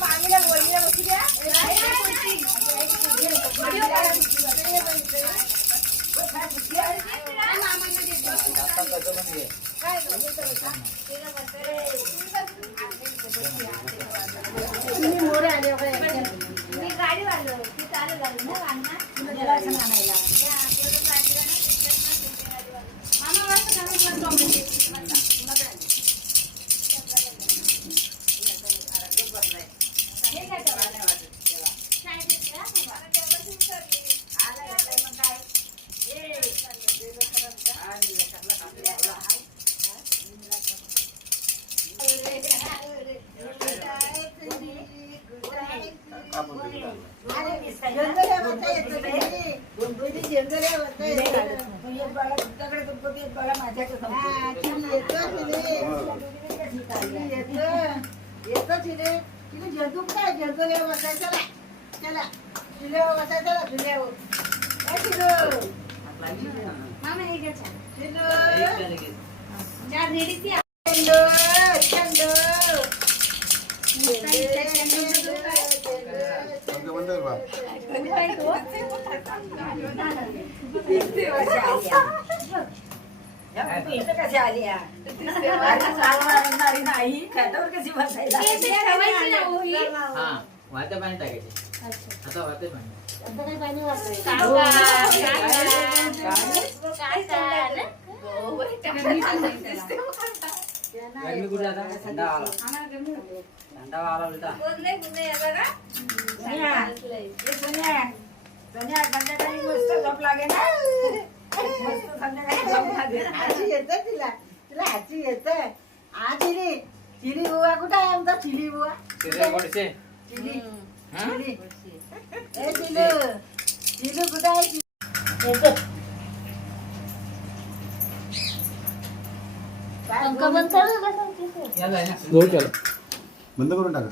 मामीला बोललीला बसू द्या. मी गाडी वाढलो ती चालू झाली ना वाढणार आणायला मामा वाजता वाटे पाणी टाकायचे. आता वाटे पाणी चिली बुवा कुठे आहे आमचा चिली बुवा चिली चिली ए चिलू चिलू कुठे आहे बंद करून टाका.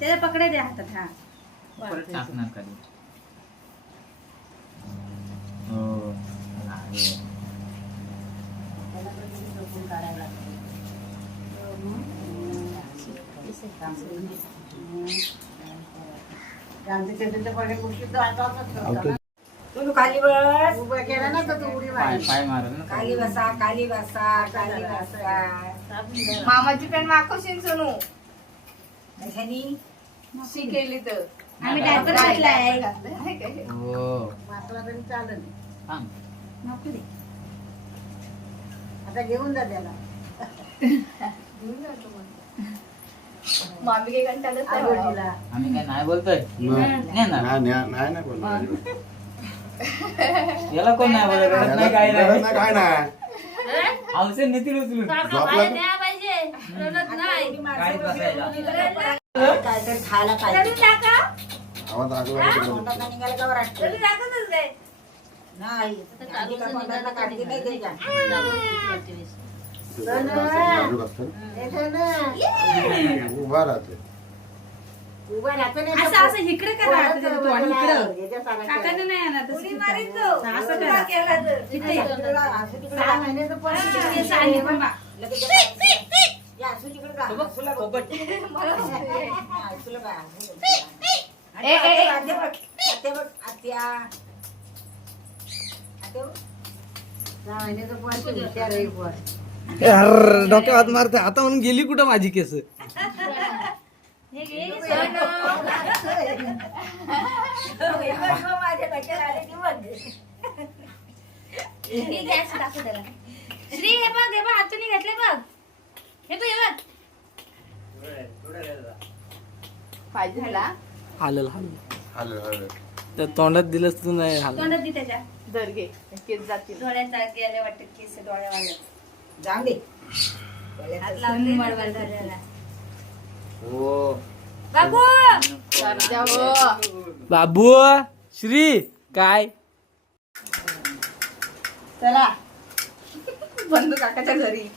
त्याला पकडा द्या हातात. हा टाकणार खाली. तू खाली बस उभं केलं ना तर तू उडी पाय मारली. पाय मारल ना. खाली बसा खाली बसा खाली बसा मामाची पॅन्ट मागवशील सोनू ह्यानी शिकेली तर आम्ही डायपर घातलाय हो मासला तरी चालेल. सांग. नको दे. आता घेऊन जा त्याला मामी काही कंटाळत नाही. आजोजीला. आम्ही काय नाही बोलतोय. नाही बोलणार. याला कोण नाही बोलत. रडत नाही काय नाही. काय नाही. औषध नेतील उचलून. झोपला गाडीत बसायला. काहीतरी खायला पाहिजे. आवाज आजूबाजूला तोंडातनं निघालं का बरं वाटतं? नाही काढली का तोंडातनं काढली नाही त्याच्या. बाजूला असतं. हे धन. उभा राहते. उभं राहतं नाही असं तर असं इकडे करा आता त्याचं तोंड इकडं. याच्या सारखं. काकाने नाही आणत तसं उडी इकडं. मारीत तो. असं करा. इकडे ये. असं तिकडे 6 महिन्याचं पोट तिकडे. ते सांगितलं थांबा. लगेच या, असू तिकडे जा. असूला बघ. असूला बघ. आणि आत्या बघ. आत्या बघ. आत्या. आत्या बघ. 6 महिन्याचं पोट ते हुशार आहे पोट. डोक्यात हात मारते आता म्हणून गेली कुठं माझी केस. हे घे सोनू. माझ्या डोक्यात आले की बघ. हे गॅस टाकू त्याला. श्री हे बघ हातून घातले बघ. हे बघ हे बघ. पाहिजे ह्याला हालल हल त्या तोंडात दिलंस तू नाही हाल. तोंडात दे त्याच्या. दर घे केस जातील. डोळ्यात गेले वाटत केस डोळ्यावाले. जाऊ दे. हात लावून मळवळ झालेला. हो. बाबू बाबू श्री काय चला बंधू काकाच्या घरी.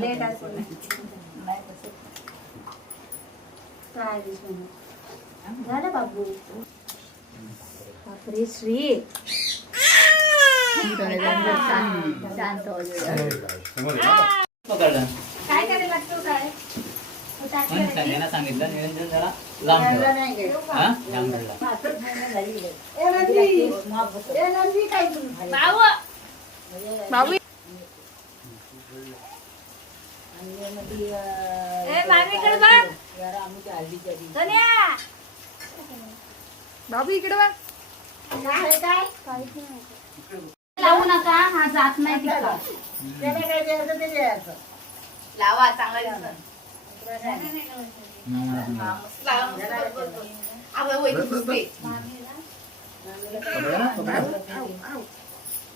लेट असेल. झालं बाबू. बापरे श्री. शांत हो जरा. पकडलं काय करायला लागतो काय? पण संध्याला सांगितलं निरंजन जरा लांब ठेवा. नाही गे. हा लांब ठेवला. पाचच महिने झाली गेले. ए नंदी काय तुम्ही खाली? बाबू आणि मध्ये, ए, मामीकडे बघ. जरा आम्ही हल्दीच्या दिवशी. सोन्या. बाबू इकडे बघ. काय काय? लावू नका हा जात नाही तिकडं. त्याला काय द्यायचं ते द्यायचं. लावा चांगला दिसत.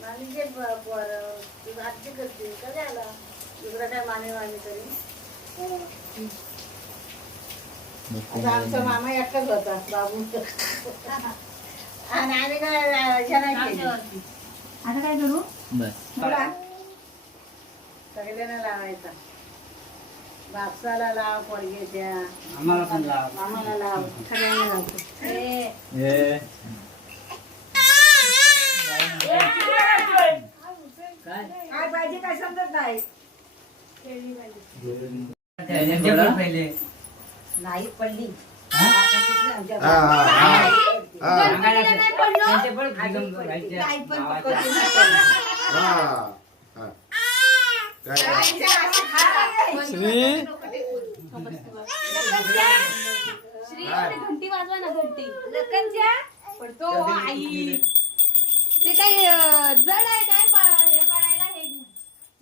मामीचे आजी करते का झाला इकडं काय मामी तरी आता आमचा मामा एकटाच होता बाबू आणि आम्ही काय ह्या नाही केली. आता काय करू? बस बोला. सगळ्यांना लावायचा बापसाला लाव पोरगेच्या आम्हाला पण लाव. मामाला लाव सगळ्यांना लावतो. काय पाहिजे काय समजत नाही. पहिले नाही पडली हा हा हा गणपतीला नाही पडलो. काय पण पकडली हा हा काय श्री श्री एवढी घंटी वाजवा ना घंटी. लखनच्या पडतो आई. ते काय जड आहे काय हे पडायला हे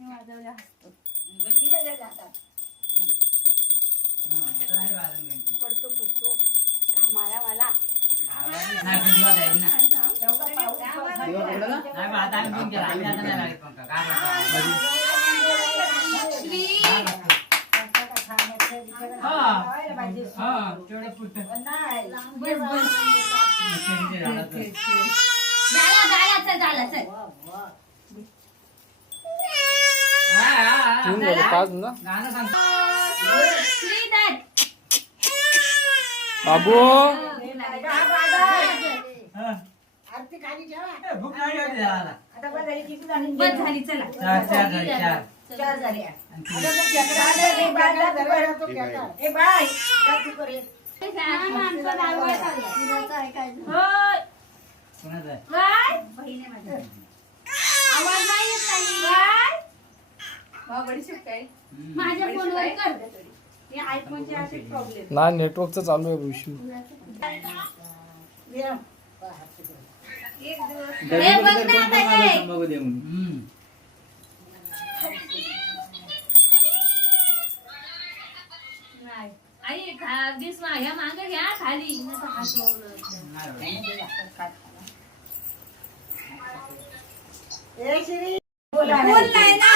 वाजवल्या. पडतो पडतो घामाला मला. श्री झाला चल. तीन झाले, 5 ना. श्रीधर बाबू आरती खाली ठेवा. भूक नाही होती याला. आता बस झाली किती झाली? बस झाली चला. चार झाली, चार. 4 झाली. ए बाय जा तू कर. आमचं दारवाळ चाललंय. होय. कोणाचं आहे? काय? बहीण आहे माझी. आवाज नाही येत काही. काय? माझ्या फोनवर कर. हे आयफोनचे असे प्रॉब्लेम. ना नेटवर्कचा चालू आहे इश्यू. हे बघ ना आता हे. बघू दे म्हणून. नाही. आई दिस ह्या मागं घ्या खाली. ए श्री बोल नाही ना.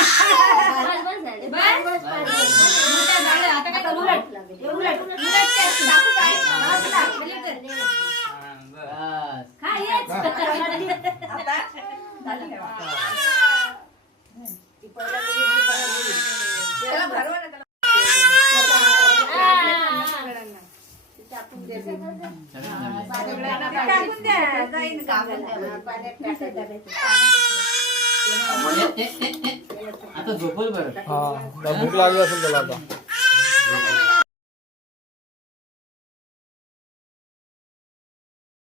बस झालं. बस. मोठं झालं. आता काय करू? उलट. दाखवू काय? बस. खा येच. आता झाली ठेवा. ती पहिला त्याला भरवा ना त्याला. टाकून दे. टाकून द्या. जाईन कामाला. पाण्यात टाकायचं. आता झोपल बरं. हा भूक लागली असेल त्याला आता.